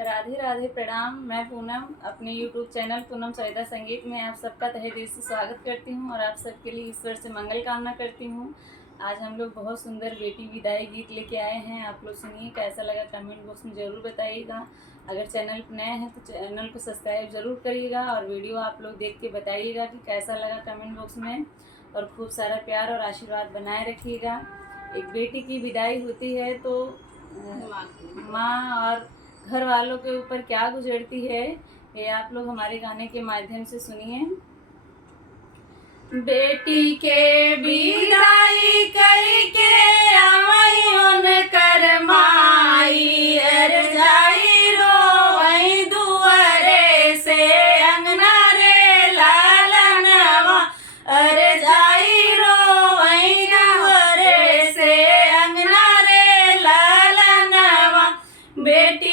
राधे राधे, प्रणाम। मैं पूनम अपने YouTube चैनल पूनम सविता संगीत में आप सबका तहे दिल से स्वागत करती हूं और आप सबके लिए ईश्वर से मंगल कामना करती हूं। आज हम लोग बहुत सुंदर बेटी विदाई गीत लेके आए हैं। आप लोग सुनिए, कैसा लगा कमेंट बॉक्स में ज़रूर बताइएगा। अगर चैनल पर नए हैं तो चैनल को सब्सक्राइब ज़रूर करिएगा और वीडियो आप लोग देख के बताइएगा कि कैसा लगा कमेंट बॉक्स में। और खूब सारा प्यार और आशीर्वाद बनाए रखिएगा। एक बेटी की विदाई होती है तो माँ और घर वालों के ऊपर क्या गुजरती है, ये आप लोग हमारे गाने के माध्यम से सुनिए। बेटी के विदाई करके आवई उनकर माई, अर जाई रोवई दुआरे से अंगना रे लालनवा, अर जाई रोवई दुआरे से अंगना रे लालनवा। बेटी